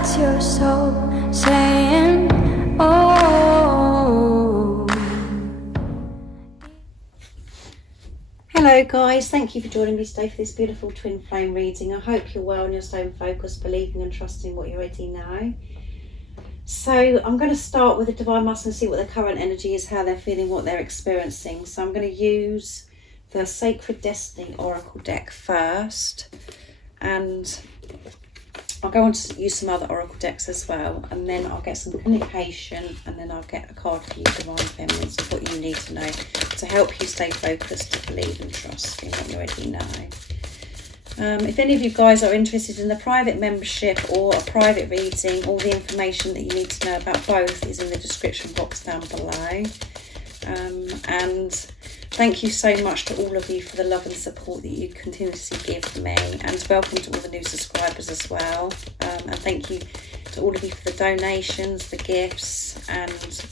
That's your soul saying, oh. Hello guys, thank you for joining me today for this beautiful twin flame reading. I hope you're well and you're staying focused, believing and trusting what you already know. So I'm going to start with the Divine Masculine and see what their current energy is, how they're feeling, what they're experiencing. So I'm going to use the Sacred Destiny Oracle deck first, and I'll go on to use some other oracle decks as well, and then I'll get some communication, and then I'll get a card for you, Divine Feminines, of what you need to know to help you stay focused, to believe and trust in what you already know. If any of you guys are interested in the private membership or a private reading, all the information that you need to know about both is in the description box down below. And thank you so much to all of you for the love and support that you continuously give me, and welcome to all the new subscribers as well. And thank you to all of you for the donations, the gifts and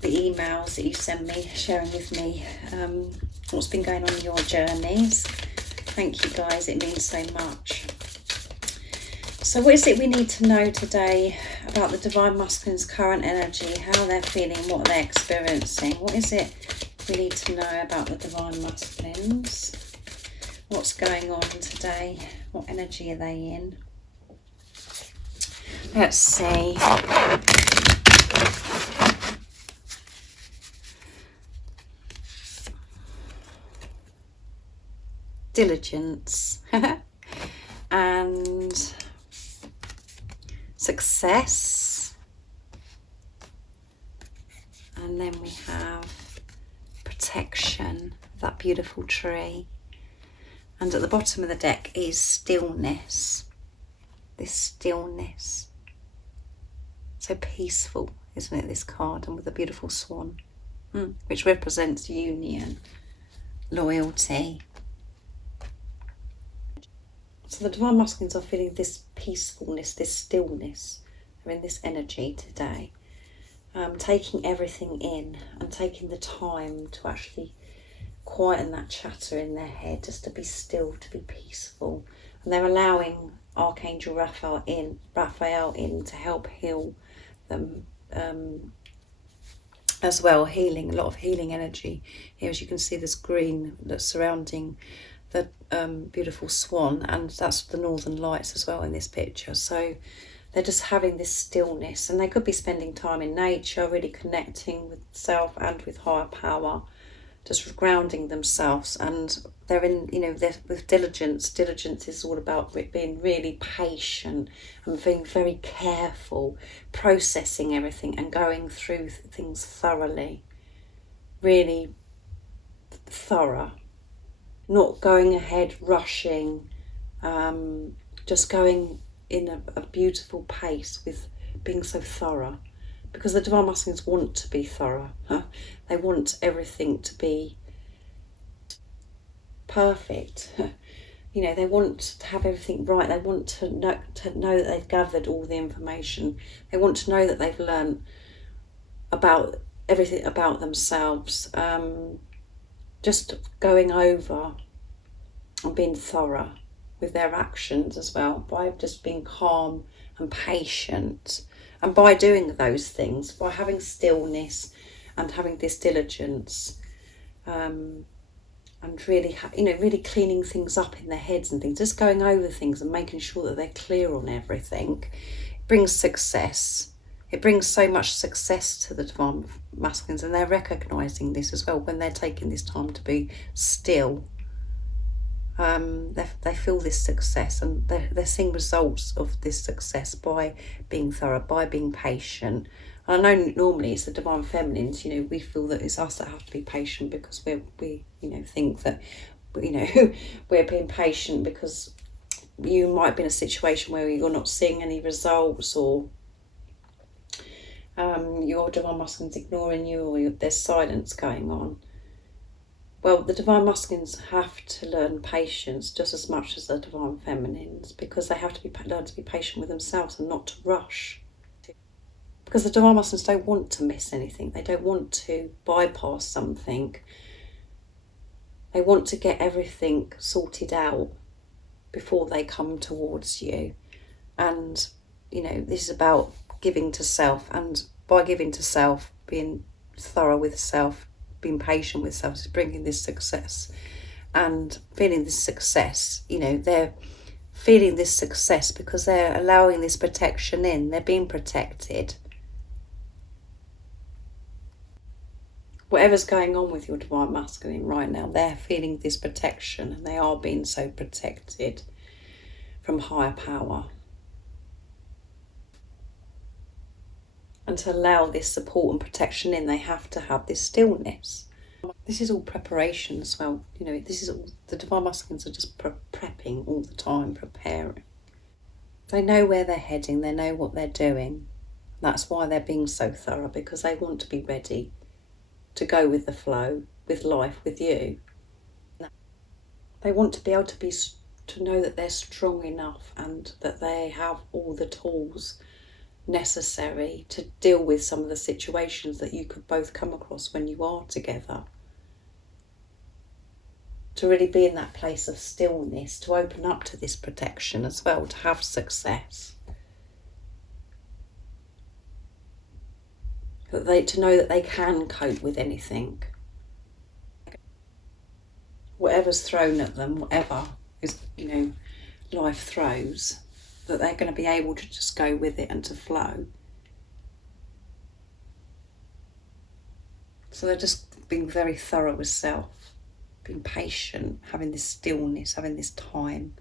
the emails that you send me, sharing with me what's been going on in your journeys. Thank you guys, it means so much. So what is it we need to know today about the Divine Masculine's current energy, how they're feeling, what they're experiencing? What is it we need to know about the Divine Masculines? What's going on today? What energy are they in? Let's see. Diligence and success, and then we have protection, that beautiful tree, and at the bottom of the deck is stillness. This stillness, so peaceful, isn't it, this card, and with a beautiful swan, which represents union, loyalty. So the Divine Masculines are feeling this peacefulness, this stillness. They're in this energy today, taking everything in and taking the time to actually quieten that chatter in their head, just to be still, to be peaceful. And they're allowing Archangel Raphael in to help heal them as well, healing, a lot of healing energy. Here, as you can see, there's green that's surrounding the beautiful swan, and that's the northern lights as well in this picture. So they're just having this stillness, and they could be spending time in nature, really connecting with self and with higher power, just grounding themselves. And they're in, they're with diligence. Diligence is all about being really patient and being very careful, processing everything and going through things thoroughly, really thorough. Not going ahead, rushing, just going in a beautiful pace with being so thorough. Because the Divine Masculines want to be thorough. They want everything to be perfect. They want to have everything right. They want to know that they've gathered all the information. They want to know that they've learned about everything about themselves. Just going over and being thorough with their actions as well, by just being calm and patient, and by doing those things, by having stillness and having this diligence, and really really cleaning things up in their heads and things, just going over things and making sure that they're clear on everything. It brings success. It brings so much success to the Divine Masculines, and they're recognising this as well when they're taking this time to be still. They feel this success, and they're seeing results of this success by being thorough, by being patient. And I know normally it's the Divine Feminines, we feel that it's us that have to be patient, because we think that, we're being patient because you might be in a situation where you're not seeing any results, or your Divine Masculine's ignoring you, or there's silence going on. Well, the Divine Masculines have to learn patience just as much as the Divine Feminines, because they have to learn to be patient with themselves and not to rush. Because the Divine Masculines don't want to miss anything. They don't want to bypass something. They want to get everything sorted out before they come towards you. And you know, this is about giving to self, and by giving to self, being thorough with self, being patient with self, is bringing this success and feeling this success. You know, they're feeling this success because they're allowing this protection in. They're being protected. Whatever's going on with your divine masculine right now, they're feeling this protection, and they are being so protected from higher power. And to allow this support and protection in, they have to have this stillness. This is all preparation as well. You know, this is all, the divine masculines are just prepping all the time, preparing. They know where they're heading, they know what they're doing. That's why they're being so thorough, because they want to be ready to go with the flow, with life, with you. They want to be able to know that they're strong enough and that they have all the tools necessary to deal with some of the situations that you could both come across when you are together. To really be in that place of stillness, to open up to this protection as well, to have success. To know that they can cope with anything. Whatever's thrown at them, whatever is, you know, life throws, that they're going to be able to just go with it and to flow. So they're just being very thorough with self, being patient, having this stillness, having this time.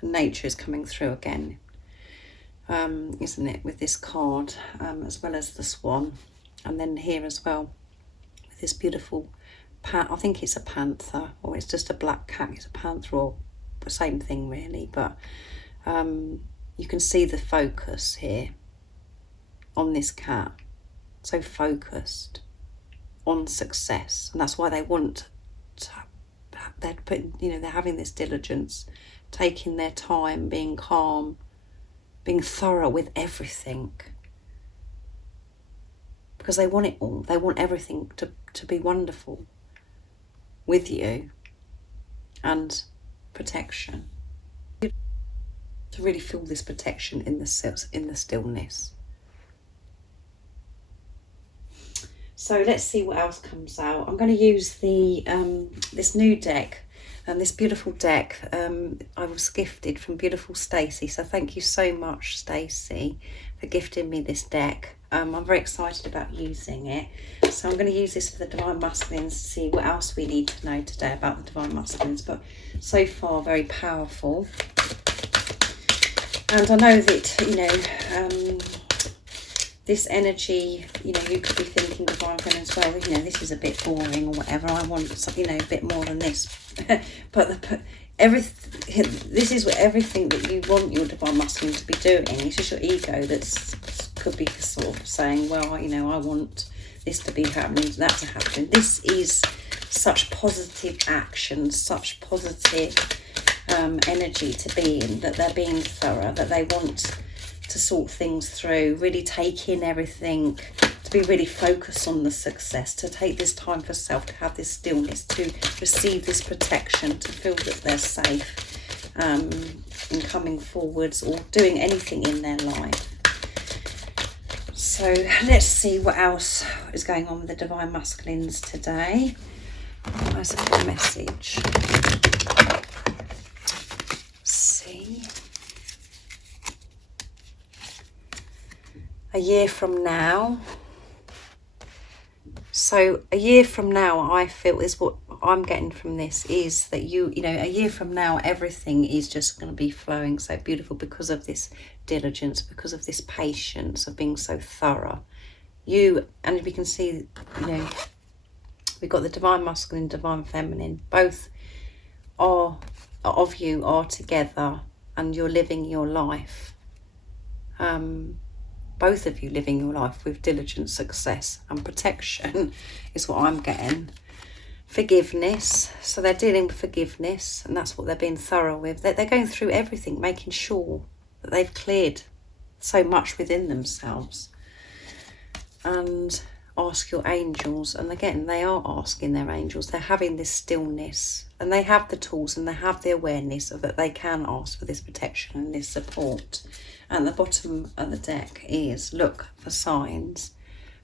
And nature is coming through again, isn't it, with this card, as well as the swan. And then here as well, with this beautiful, I think it's a panther, or it's just a black cat. It's a panther, or the same thing really, but you can see the focus here on this cat, so focused on success. And that's why they want to, they're putting, you know, they're having this diligence, taking their time, being calm, being thorough with everything. Because they want it all. They want everything to be wonderful with you, and protection. To really feel this protection in the stillness. So let's see what else comes out. I'm going to use the this new deck, and this beautiful deck I was gifted from beautiful Stacey. So thank you so much, Stacey, for gifting me this deck. I'm very excited about using it. So I'm going to use this for the Divine Masculines to see what else we need to know today about the Divine Masculines. But so far, very powerful. And I know that, you know, this energy, you know, you could be thinking Divine Feminine as well, you know, this is a bit boring or whatever. I want something, you know, a bit more than this. But this is what everything that you want your Divine Masculine to be doing. It's just your ego that's could be sort of saying, well, you know, I want this to be happening, that to happen. This is such positive action, such positive energy to be in, that they're being thorough, that they want to sort things through, really take in everything, to be really focused on the success, to take this time for self, to have this stillness, to receive this protection, to feel that they're safe in coming forwards or doing anything in their life. So let's see what else is going on with the Divine Masculines today. As a message. Let's see. A year from now. So a year from now, I feel, is what I'm getting from this, is that you know, a year from now, everything is just going to be flowing so beautiful because of this diligence, because of this patience of being so thorough. And we can see, you know, we've got the Divine Masculine, Divine Feminine, both of you are together, and you're living your life. Both of you living your life with diligent success and protection is what I'm getting. Forgiveness. So they're dealing with forgiveness, and that's what they're being thorough with. They're going through everything, making sure that they've cleared so much within themselves. And ask your angels. And again, they are asking their angels. They're having this stillness and they have the tools and they have the awareness of that they can ask for this protection and this support. And the bottom of the deck is look for signs.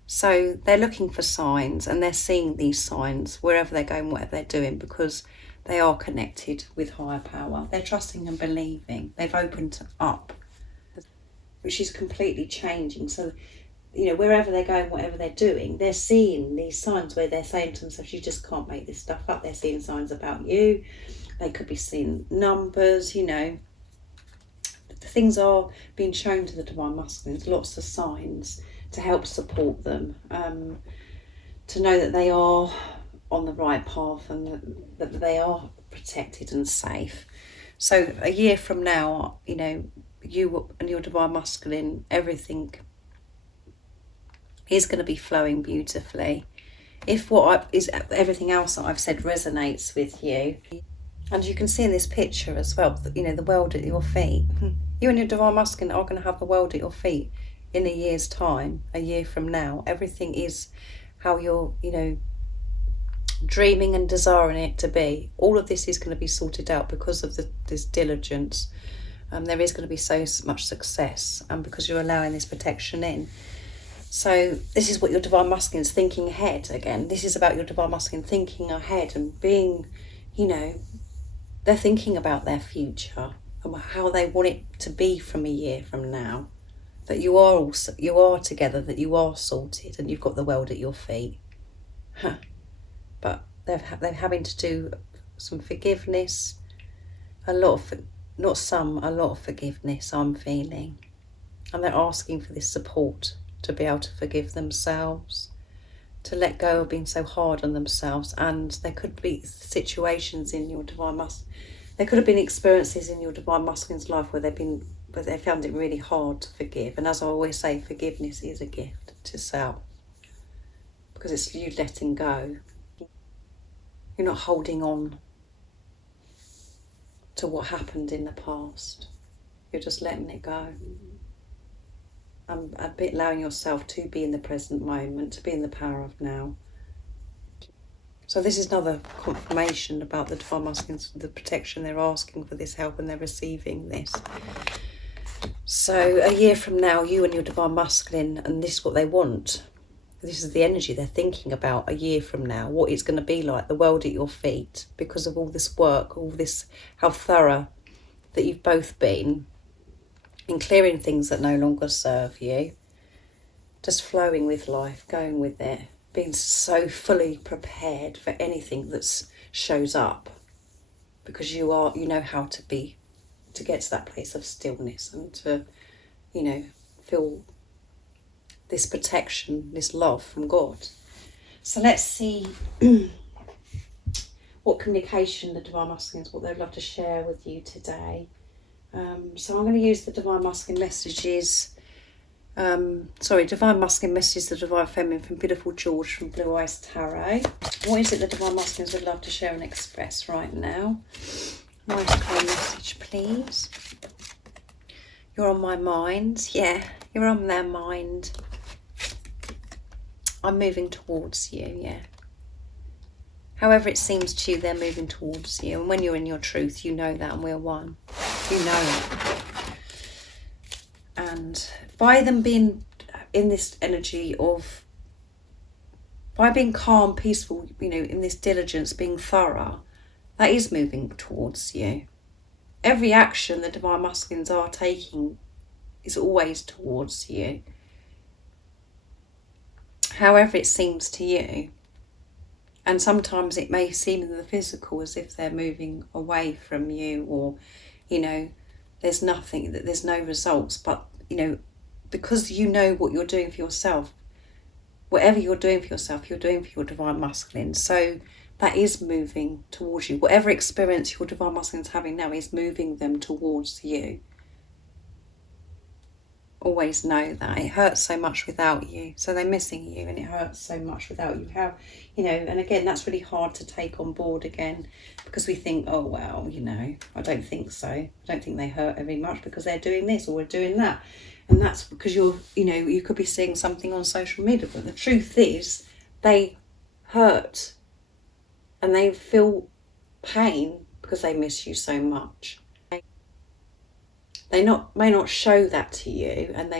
So they're looking for signs, and they're seeing these signs wherever they're going, whatever they're doing, because they are connected with higher power. They're trusting and believing. They've opened up, which is completely changing. So, you know, wherever they're going, whatever they're doing, they're seeing these signs where they're saying to themselves, you just can't make this stuff up. They're seeing signs about you. They could be seeing numbers, you know. Things are being shown to the Divine Masculines, lots of signs to help support them, to know that they are on the right path and that they are protected and safe. So a year from now, you know, you and your Divine Masculine, everything is going to be flowing beautifully. If everything else that I've said resonates with you, and you can see in this picture as well, you know, the world at your feet. You and your Divine Masculine are going to have the world at your feet in a year's time, a year from now. Everything is how you're, you know, dreaming and desiring it to be. All of this is going to be sorted out because of this diligence. There is going to be so much success, because you're allowing this protection in. So this is what your Divine Masculine is thinking ahead again. This is about your Divine Masculine thinking ahead and being, you know, they're thinking about their future and how they want it to be from a year from now. That you are together, that you are sorted, and you've got the world at your feet. But they're having to do some forgiveness, a lot of forgiveness I'm feeling. And they're asking for this support to be able to forgive themselves, to let go of being so hard on themselves. And there could be situations in your Divine Masculine, there could have been experiences in your Divine Masculine's life where they found it really hard to forgive. And as I always say, forgiveness is a gift to self, because it's you letting go. You're not holding on to what happened in the past. You're just letting it go. And a bit allowing yourself to be in the present moment, to be in the power of now. So this is another confirmation about the Divine Masculines, the protection. They're asking for this help and they're receiving this. So a year from now, you and your Divine Masculine, and this is what they want. This is the energy they're thinking about a year from now, what it's going to be like, the world at your feet, because of all this work, all this, how thorough that you've both been in clearing things that no longer serve you, just flowing with life, going with it, being so fully prepared for anything that shows up, because you know how to get to that place of stillness and to, you know, feel this protection, this love from God. So let's see what communication the Divine Masculines, what they'd love to share with you today. So I'm going to use the Divine Masculine messages. Divine Masculine messages, the Divine Feminine from Beautiful George from Blue Eyes Tarot. What is it the Divine Masculines would love to share and express right now? Nice clear message, please. You're on my mind. Yeah, you're on their mind. I'm moving towards you, yeah. However it seems to you, they're moving towards you. And when you're in your truth, you know that, and we're one. You know it. And by them being in this energy of, by being calm, peaceful, you know, in this diligence, being thorough, that is moving towards you. Every action the Divine Masculines are taking is always towards you. However it seems to you. And sometimes it may seem in the physical as if they're moving away from you, or, you know, there's nothing, that there's no results. But, you know, because you know what you're doing for yourself, whatever you're doing for yourself, you're doing for your Divine Masculine. So that is moving towards you. Whatever experience your Divine Masculine is having now is moving them towards you. Always know that. It hurts so much without you. So they're missing you, and it hurts so much without you. How, you know, and again, that's really hard to take on board again, because we think, oh, well, you know, I don't think so. I don't think they hurt very much because they're doing this or we're doing that. And that's because you're, you know, you could be seeing something on social media, but the truth is they hurt and they feel pain because they miss you so much. They may not show that to you, and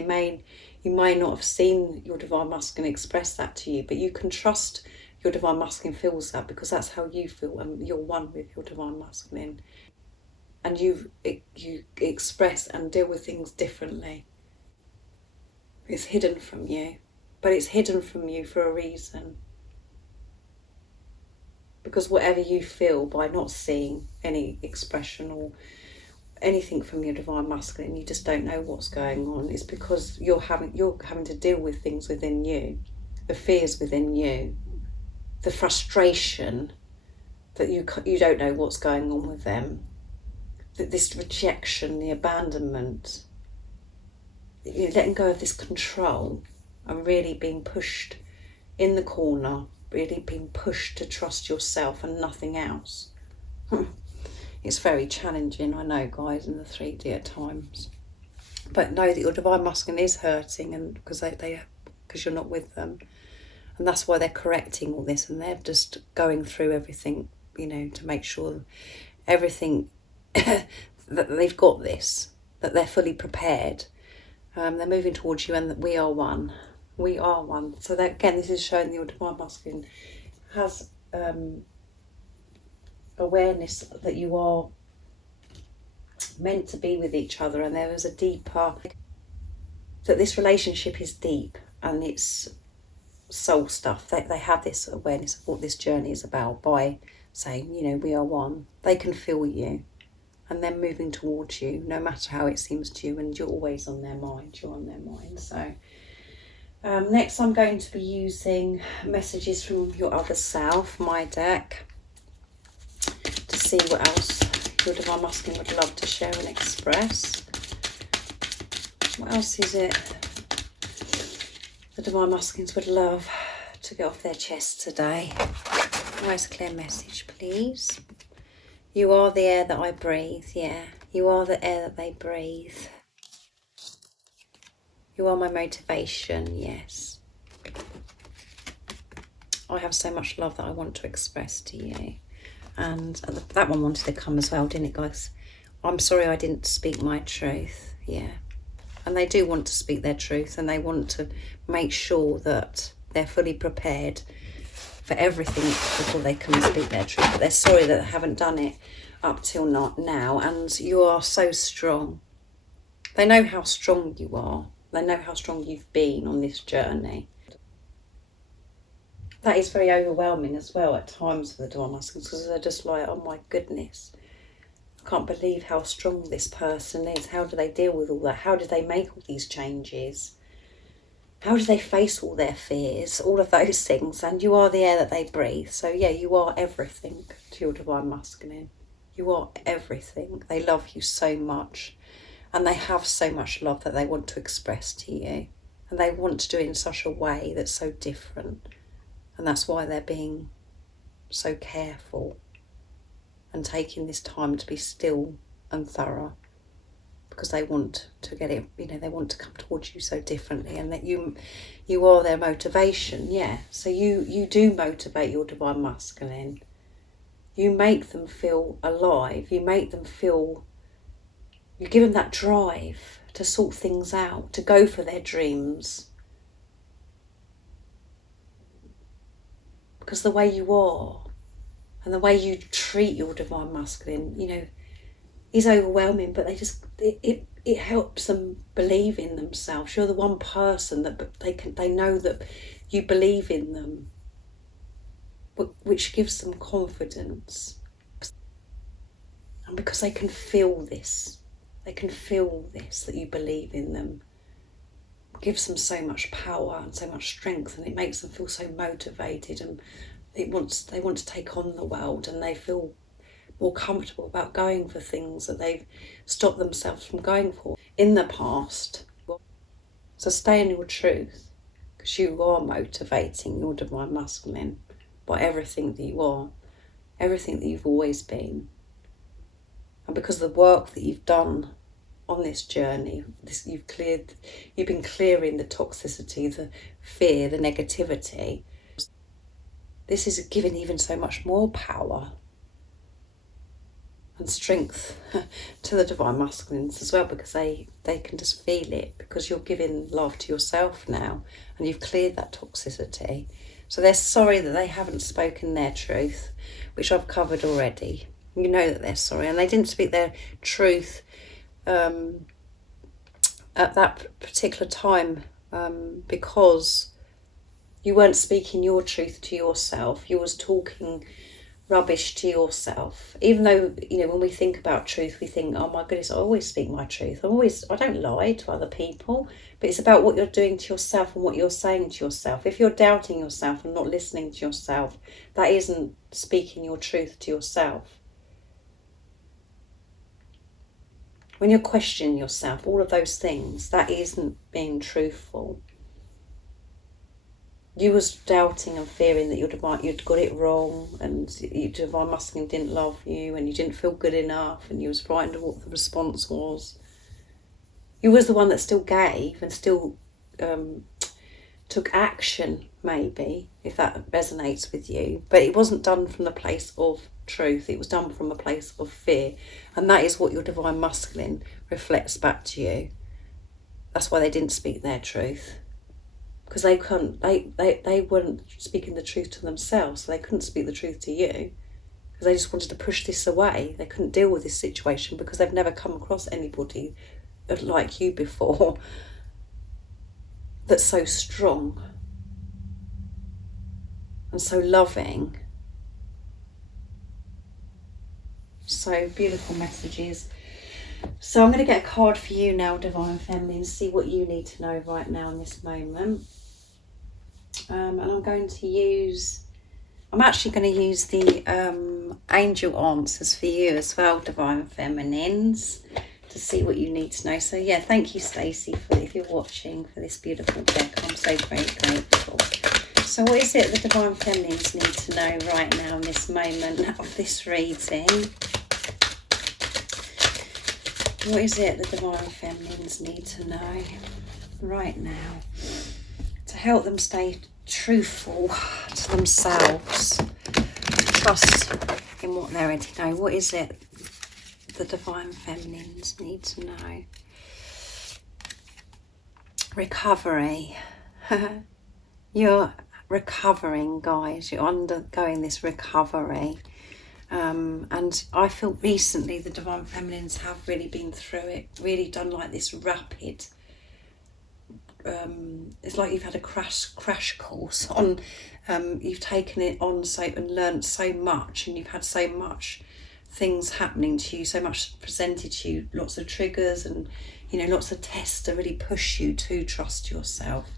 you may not have seen your divine masculine express that to you, but you can trust your divine masculine feels that, because that's how you feel, and you're one with your divine masculine, and you express and deal with things differently. It's hidden from you, but it's hidden from you for a reason, because whatever you feel by not seeing any expression or anything from your divine masculine, you just don't know what's going on. It's because you're having to deal with things within you, the fears within you, the frustration that you don't know what's going on with them, that this rejection, the abandonment, you're letting go of this control and really being pushed in the corner, really being pushed to trust yourself and nothing else. It's very challenging, I know, guys, in the 3D at times. But know that your divine masculine is hurting, and because you're not with them. And that's why they're correcting all this, and they're just going through everything, to make sure everything that they've got this, that they're fully prepared. They're moving towards you, and that we are one. We are one. So that, again, this is showing that your divine masculine has awareness that you are meant to be with each other, and there is a deeper, that this relationship is deep and it's soul stuff. They have this awareness of what this journey is about by saying, we are one. They can feel you, and they're moving towards you no matter how it seems to you, and you're always on their mind. You're on their mind. So next I'm going to be using messages from your other self, my deck, to see what else your divine masculine would love to share and express. What else is it the divine masculines would love to get off their chest today? Nice clear message, please. You are the air that I breathe. Yeah, you are the air that they breathe. You are my motivation. Yes, I have so much love that I want to express to you. And that one wanted to come as well, didn't it, guys? I'm sorry I didn't speak my truth. Yeah. And they do want to speak their truth, and they want to make sure that they're fully prepared for everything before they can speak their truth. But they're sorry that they haven't done it up till not now. And you are so strong. They know how strong you are. They know how strong you've been on this journey. That is very overwhelming as well at times for the divine masculines, because they're just like, oh my goodness, I can't believe how strong this person is. How do they deal with all that? How do they make all these changes? How do they face all their fears? All of those things. And you are the air that they breathe. So yeah, you are everything to your divine masculine. You are everything. They love you so much, and they have so much love that they want to express to you, and they want to do it in such a way that's so different. And that's why they're being so careful and taking this time to be still and thorough, because they want to get it, they want to come towards you so differently, and that you are their motivation. Yeah, so you do motivate your divine masculine. You make them feel alive. You make them feel, you give them that drive to sort things out, to go for their dreams. Because the way you are and the way you treat your divine masculine, is overwhelming, but it helps them believe in themselves. You're the one person that they know that you believe in them, which gives them confidence. And because they can feel this, that you believe in them. It gives them so much power and so much strength, and it makes them feel so motivated, and they want to take on the world, and they feel more comfortable about going for things that they've stopped themselves from going for in the past. So stay in your truth, because you are motivating your divine masculine by everything that you are, everything that you've always been. And because the work that you've done on this journey, you've been clearing the toxicity, the fear, the negativity. This is giving even so much more power and strength to the divine masculines as well, because they can just feel it, because you're giving love to yourself now and you've cleared that toxicity. So they're sorry that they haven't spoken their truth, which I've covered already. You know that they're sorry, and they didn't speak their truth at that particular time because you weren't speaking your truth to yourself. You was talking rubbish to yourself. Even though, you know, when we think about truth, we think, oh my goodness, I always speak my truth. I don't lie to other people. But it's about what you're doing to yourself and what you're saying to yourself. If you're doubting yourself and not listening to yourself, that isn't speaking your truth to yourself. When you're questioning yourself, all of those things, that isn't being truthful. You was doubting and fearing that you'd got it wrong, and your divine masculine didn't love you, and you didn't feel good enough, and you was frightened of what the response was. You was the one that still gave and still took action, maybe, if that resonates with you. But it wasn't done from the place of truth. It was done from a place of fear, and that is what your divine masculine reflects back to you. That's why they didn't speak their truth. Because they weren't speaking the truth to themselves, so they couldn't speak the truth to you, because they just wanted to push this away. They couldn't deal with this situation because they've never come across anybody like you before that's so strong and so loving. So beautiful messages. So I'm going to get a card for you now, Divine Feminine, see what you need to know right now in this moment. And I'm actually going to use the angel answers for you as well, Divine Feminines, to see what you need to know. So yeah, thank you, Stacey, if you're watching, for this beautiful deck. I'm so very grateful. So what is it the Divine Feminines need to know right now in this moment of this reading? What is it the Divine Feminines need to know right now to help them stay truthful to themselves, trust in what they already know? What is it the Divine Feminines need to know? Recovery. You're recovering, guys. You're undergoing this recovery. And I feel recently the Divine Feminines have really been through it, really done like this rapid, it's like you've had a crash course on, you've taken it on and learnt so much, and you've had so much things happening to you, so much presented to you, lots of triggers and, you know, lots of tests to really push you to trust yourself.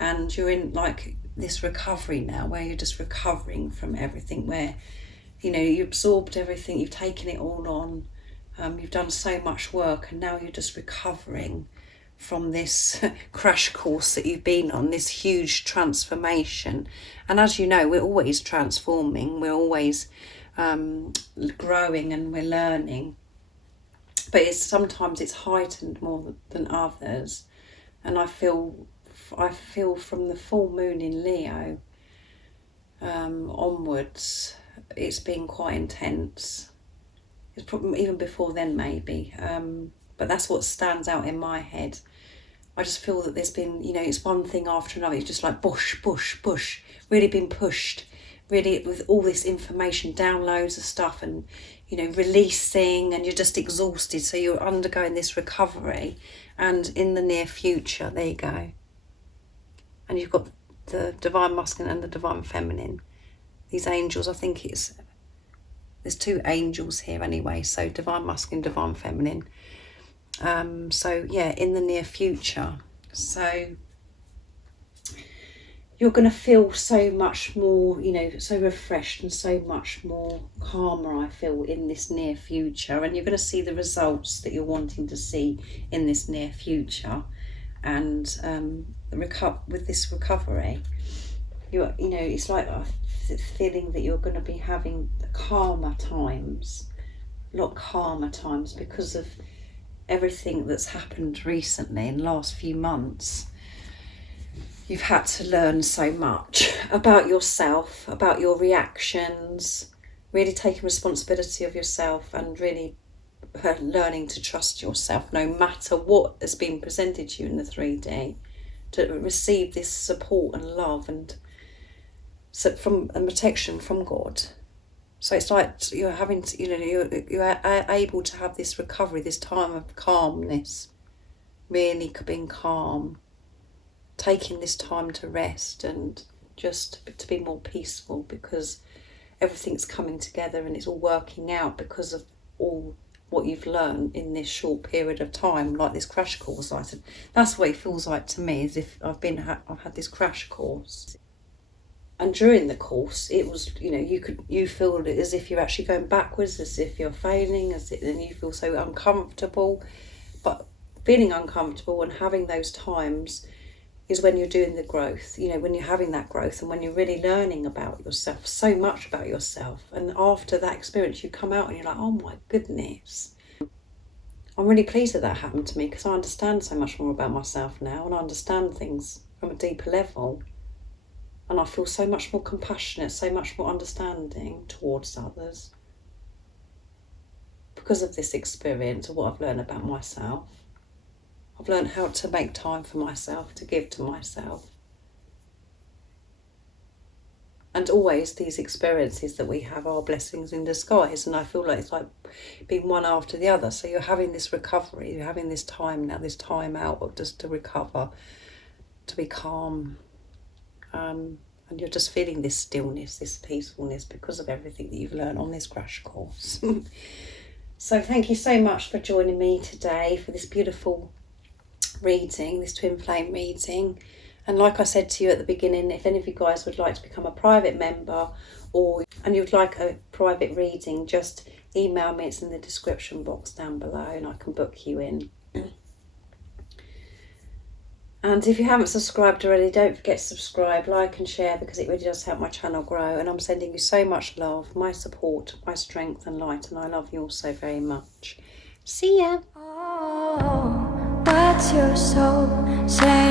And you're in like this recovery now where you're just recovering from everything, where, you know, you absorbed everything, you've taken it all on, you've done so much work, and now you're just recovering from this crash course that you've been on, this huge transformation. And as you know, we're always transforming, we're always growing, and we're learning. But sometimes it's heightened more than others. And I feel from the full moon in Leo onwards, it's been quite intense. It's probably even before then, maybe, but that's what stands out in my head. I just feel that there's been, you know, it's one thing after another. It's just like push, really been pushed, really, with all this information, downloads of stuff, and, you know, releasing, and you're just exhausted. So you're undergoing this recovery, and in the near future, there you go. And you've got the Divine Masculine and the Divine Feminine. These angels, I think there's two angels here anyway, so Divine Masculine, Divine Feminine. So yeah, in the near future. So you're going to feel so much more, you know, so refreshed and so much more calmer, I feel, in this near future. And you're going to see the results that you're wanting to see in this near future. And with this recovery, you know, it's like a feeling that you're going to be having calmer times, a lot calmer times, because of everything that's happened recently in the last few months. You've had to learn so much about yourself, about your reactions, really taking responsibility of yourself and really learning to trust yourself no matter what has been presented to you in the 3D, to receive this support and love and protection from God. So it's like you're having to, you're able to have this recovery, this time of calmness, really being calm, taking this time to rest and just to be more peaceful, because everything's coming together and it's all working out because of all what you've learned in this short period of time, like this crash course. I said, that's what it feels like to me, as if I've had this crash course. And during the course, it was, you feel it as if you're actually going backwards, as if you're failing, and you feel so uncomfortable. But feeling uncomfortable and having those times is when you're doing the growth, when you're having that growth and when you're really learning about yourself, so much about yourself. And after that experience, you come out and you're like, oh my goodness. I'm really pleased that happened to me, because I understand so much more about myself now, and I understand things from a deeper level. And I feel so much more compassionate, so much more understanding towards others because of this experience of what I've learned about myself. I've learned how to make time for myself, to give to myself. And always these experiences that we have are blessings in disguise. And I feel like it's like being one after the other. So you're having this recovery, you're having this time now, this time out just to recover, to be calm. And you're just feeling this stillness, this peacefulness because of everything that you've learned on this crash course. So thank you so much for joining me today for this beautiful reading, this twin flame reading. And like I said to you at the beginning, if any of you guys would like to become a private member and you'd like a private reading, just email me. It's in the description box down below and I can book you in. And if you haven't subscribed already, don't forget to subscribe, like and share, because it really does help my channel grow. And I'm sending you so much love, my support, my strength and light, and I love you all so very much. See ya! Oh, what's your soul saying?